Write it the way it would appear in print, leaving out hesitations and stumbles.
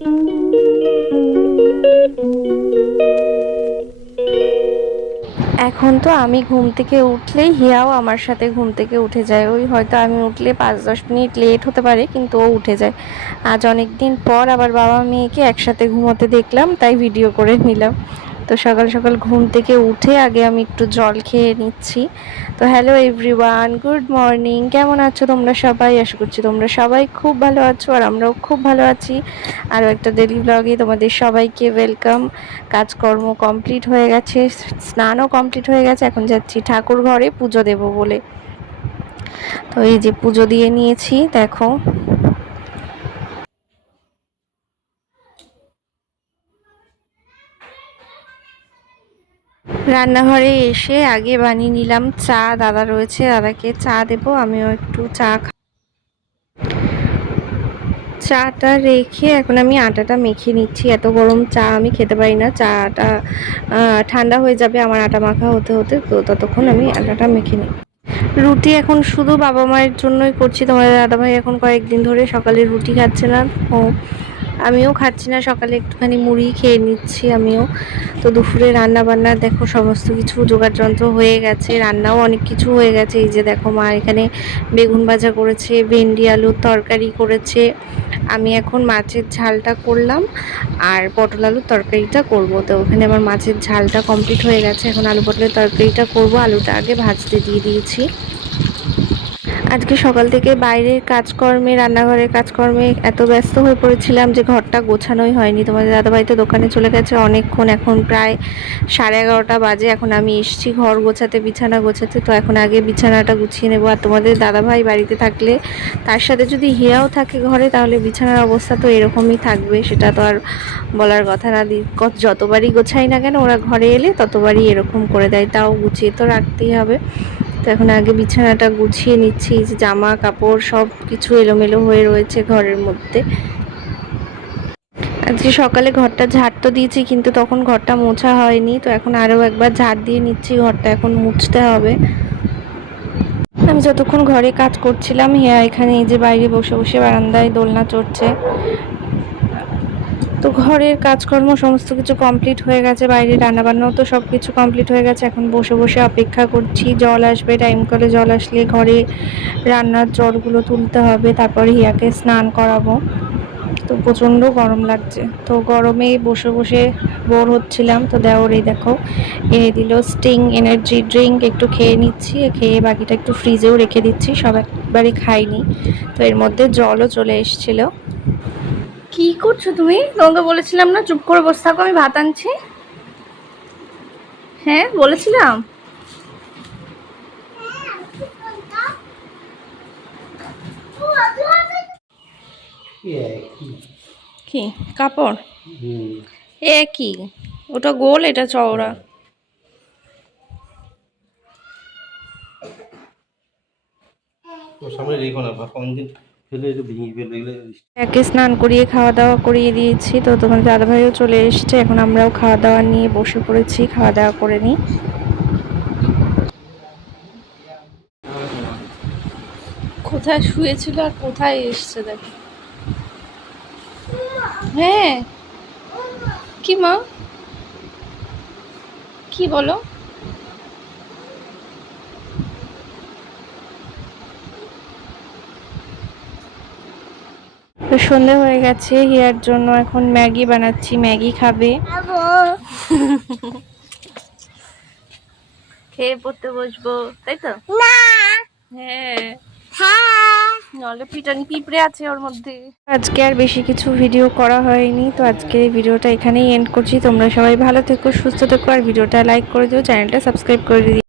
এখন তো আমি ঘুম থেকে উঠলেই হিয়াও আমার সাথে ঘুম থেকে উঠে যায়। ওই হয়তো আমি উঠলে 5-10 মিনিট লেট হতে পারে, কিন্তু ও উঠে যায়। আজ অনেক দিন পর আবার বাবা মেয়েকে একসাথে ঘুমোতে দেখলাম, তাই ভিডিও করে নিলাম। তো সকাল সকাল ঘুম থেকে উঠে আগে আমি একটু জল খেয়ে নিচ্ছি। তো হ্যালো এভরিওয়ান, গুড মর্নিং। কেমন আছো তোমরা সবাই? আশা করছি তোমরা সবাই খুব ভালো আছো, আর আমরাও খুব ভালো আছি। আরও একটা ডেলি ব্লগে তোমাদের সবাইকে ওয়েলকাম। কাজকর্ম কমপ্লিট হয়ে গেছে, স্নানও কমপ্লিট হয়ে গেছে। এখন যাচ্ছি ঠাকুর ঘরে পুজো দেব বলে। তো এই যে পুজো দিয়ে নিয়েছি, দেখো। রান্নাঘরে এসে আগে বানিয়ে নিলাম চা। দাদা রয়েছে, দাদাকে চা দেব, আমিও একটু চাটা রেখে এখন আমি আটাটা মেখে নিচ্ছি। এত গরম চা আমি খেতে পারি না, চাটা ঠান্ডা হয়ে যাবে আমার আটা মাখা হতে হতে। তো ততক্ষণ আমি আটাটা মেখে নিই। রুটি এখন শুধু বাবা মায়ের জন্যই করছি। তোমাদের দাদাভাই এখন কয়েকদিন ধরে সকালে রুটি খাচ্ছে না, ও আমিও খাচ্ছি না। সকালে একটুখানি মুড়ি খেয়ে নিচ্ছি আমিও। তো দুপুরে রান্না বান্না দেখো সমস্ত কিছু জোগাড় যন্ত্র হয়ে গেছে, রান্নাও অনেক কিছু হয়ে গেছে। এই যে দেখো মা এখানে বেগুন ভাজা করেছে, ভেন্ডি আলুর তরকারি করেছে। আমি এখন মাছের ঝালটা করলাম, আর পটল আলুর তরকারিটা করব। তো ওখানে আমার মাছের ঝালটা কমপ্লিট হয়ে গেছে, এখন আলু পটলের তরকারিটা করব। আলুটা আগে ভাজতে দিয়ে দিয়েছি। আজকে সকাল থেকে বাইরের কাজকর্মে, রান্নাঘরের কাজকর্মে এত ব্যস্ত হয়ে পড়েছিলাম যে ঘরটা গোছানোই হয়নি। তোমাদের দাদাভাই তো দোকানে চলে গেছে অনেকক্ষণ, এখন প্রায় 11:30 বাজে। এখন আমি এসেছি ঘর গোছাতে, বিছানা গোছাতে। তো এখন আগে বিছানাটা গুছিয়ে নেবো। আর তোমাদের দাদাভাই বাড়িতে থাকলে, তার সাথে যদি হিয়াও থাকে ঘরে, তাহলে বিছানার অবস্থা তো এরকমই থাকবে, সেটা তো আর বলার কথা না। যতবারই গোছাই না কেন, ওরা ঘরে এলে ততবারই এরকম করে দেয়। তাও গুছিয়ে তো রাখতেই হবে। তো এখন আগে বিছানাটা গুছিয়ে নিচ্ছি। যে জামা কাপড় সব কিছু এলোমেলো হয়ে রয়েছে ঘরের মধ্যে। আজকে সকালে ঘরটা ঝাড় তো দিয়েছি, কিন্তু তখন ঘরটা মোছা হয়নি। তো এখন আরও একবার ঝাড় দিয়ে নিচ্ছি, ঘরটা এখন মুছতে হবে। আমি যতক্ষণ ঘরে কাজ করছিলাম, হিয়া এখানে এই যে বাইরে বসে বসে বারান্দায় দোলনা চড়ছে। তো ঘরের কাজকর্ম সমস্ত কিছু কমপ্লিট হয়ে গেছে, বাইরে রান্নাবান্নাও তো সব কিছু কমপ্লিট হয়ে গেছে। এখন বসে বসে অপেক্ষা করছি জল আসবে, টাইম করে জল আসলে ঘরে রান্নার জলগুলো তুলতে হবে, তারপরে হিয়াকে স্নান করাবো। তো প্রচণ্ড গরম লাগছে, তো গরমে বসে বসে বোর হচ্ছিলাম। তো দেওর এই দেখো এনে দিল স্টিং এনার্জি ড্রিঙ্ক, একটু খেয়ে নিচ্ছি। খেয়ে বাকিটা একটু ফ্রিজেও রেখে দিচ্ছি, সব একবারে খাইনি। তো এর মধ্যে জলও চলে এসেছিলো। কি করছো তুমি? তোমাকে বলেছিলাম না চুপ করে বসে থাকো, আমি ভাত আনছি। হ্যাঁ বলেছিলাম। কি কাপড়? এ কি, ওটা গোল এটা চওড়া। একে স্নান করিয়ে খাওয়া দাওয়া করিয়ে দিয়েছি। তো তোমার দাদাভাইও চলে এসছে, এখন আমরাও খাওয়া দাওয়া নিয়ে বসে পড়েছি, খাওয়া দাওয়া করে নিই। কোথায় শুয়েছিল আর কোথায় এসছে দেখো। হ্যাঁ কি মা, কি বলো? তো সন্ধে হয়ে গেছে, হিয়ার জন্য এখন ম্যাগি বানাচ্ছি, ম্যাগি খাবে। খেয়ে পড়তে বসবো, তাই তো? না হ্যাঁ নলে পিটানি পিঁপড়ে আছে ওর মধ্যে। আজকে আর বেশি কিছু ভিডিও করা হয়নি, তো আজকে এই ভিডিওটা এখানেই এন্ড করছি। তোমরা সবাই ভালো থেকো, সুস্থ থেকো, আর ভিডিওটা লাইক করে দিও, চ্যানেলটা সাবস্ক্রাইব করে দিও।